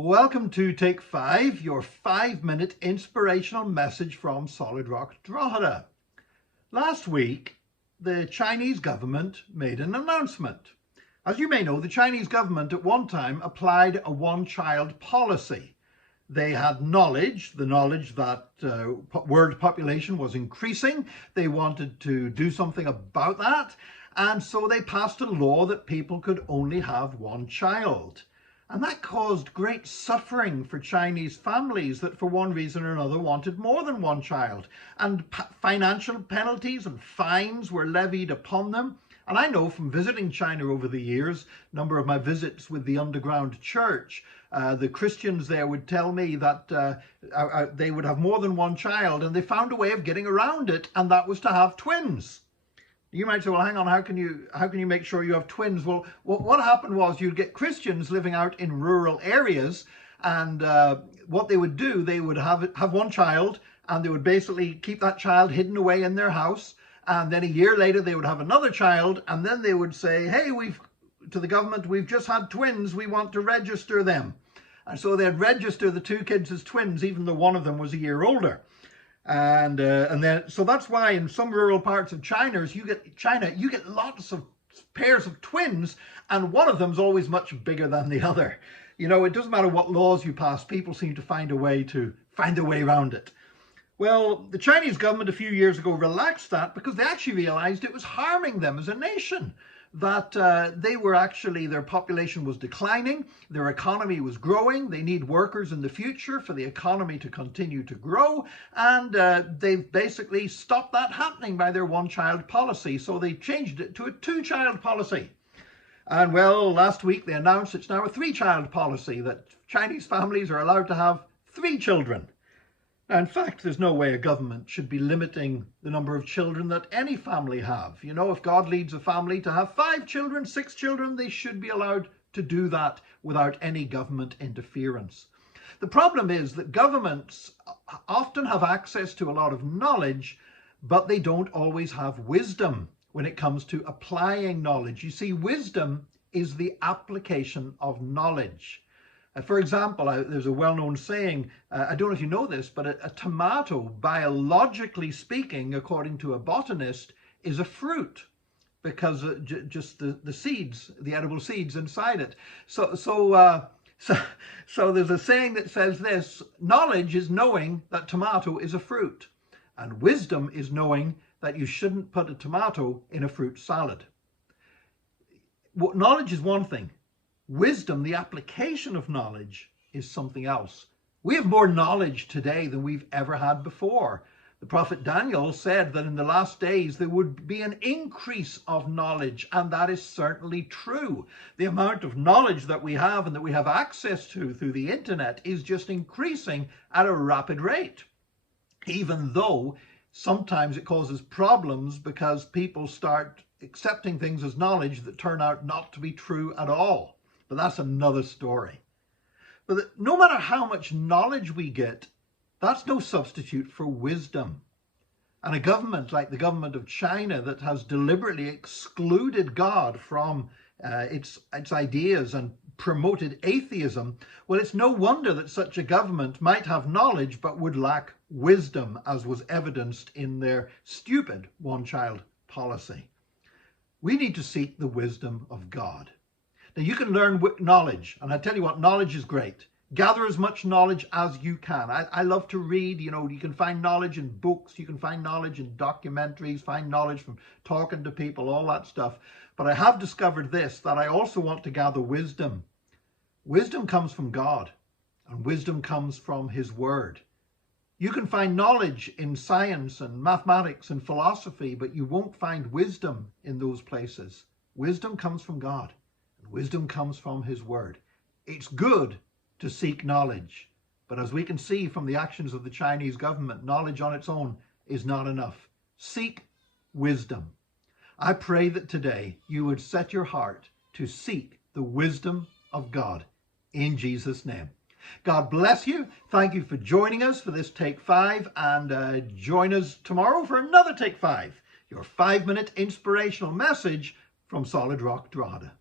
Welcome to Take 5, your 5-minute inspirational message from Solid Rock Drogheda. Last week, the Chinese government made an announcement. As you may know, the Chinese government at one time applied a one-child policy. They had knowledge, the knowledge that world population was increasing. They wanted to do something about that. And so they passed a law that people could only have one child. And that caused great suffering for Chinese families that for one reason or another wanted more than one child. And financial penalties and fines were levied upon them. And I know from visiting China over the years, a number of my visits with the underground church, the Christians there would tell me that they would have more than one child, and they found a way of getting around it, and that was to have twins. You might say, well, hang on, how can you make sure you have twins? Well, what happened was you'd get Christians living out in rural areas, and what they would do, they would have one child, and they would basically keep that child hidden away in their house. And then a year later, they would have another child, and then they would say, hey, to the government, we've just had twins, we want to register them. And so they'd register the two kids as twins, even though one of them was a year older. And then, so that's why in some rural parts of China, you get lots of pairs of twins, and one of them's always much bigger than the other. You know, it doesn't matter what laws you pass, people seem to find a way around it. Well, the Chinese government a few years ago relaxed that because they actually realized it was harming them as a nation. That their population was declining, their economy was growing, they need workers in the future for the economy to continue to grow, and they've basically stopped that happening by their one-child policy, so they changed it to a two-child policy. And well, last week they announced it's now a three-child policy, that Chinese families are allowed to have 3 children. In fact, there's no way a government should be limiting the number of children that any family have. You know, if God leads a family to have 5 children, 6 children, they should be allowed to do that without any government interference. The problem is that governments often have access to a lot of knowledge, but they don't always have wisdom when it comes to applying knowledge. You see, wisdom is the application of knowledge. For example, there's a well-known saying, I don't know if you know this, but a tomato, biologically speaking, according to a botanist, is a fruit because just the seeds, the edible seeds inside it. So there's a saying that says this: knowledge is knowing that tomato is a fruit, and wisdom is knowing that you shouldn't put a tomato in a fruit salad. Knowledge is one thing. Wisdom, the application of knowledge, is something else. We have more knowledge today than we've ever had before. The prophet Daniel said that in the last days there would be an increase of knowledge, and that is certainly true. The amount of knowledge that we have and that we have access to through the internet is just increasing at a rapid rate, even though sometimes it causes problems because people start accepting things as knowledge that turn out not to be true at all. But that's another story. But no matter how much knowledge we get, that's no substitute for wisdom. And a government like the government of China that has deliberately excluded God from its ideas and promoted atheism, well, it's no wonder that such a government might have knowledge but would lack wisdom, as was evidenced in their stupid one-child policy. We need to seek the wisdom of God. Now, you can learn knowledge, and I tell you what, knowledge is great. Gather as much knowledge as you can. I love to read. You know, you can find knowledge in books, you can find knowledge in documentaries, find knowledge from talking to people, all that stuff. But I have discovered this, that I also want to gather wisdom. Wisdom comes from God, and wisdom comes from His Word. You can find knowledge in science and mathematics and philosophy, but you won't find wisdom in those places. Wisdom comes from God. Wisdom comes from His Word. It's good to seek knowledge, but as we can see from the actions of the Chinese government, knowledge on its own is not enough. Seek wisdom. I pray that today you would set your heart to seek the wisdom of God in Jesus' name. God bless you. Thank you for joining us for this Take 5, and join us tomorrow for another Take 5, your 5-minute inspirational message from Solid Rock Drogheda.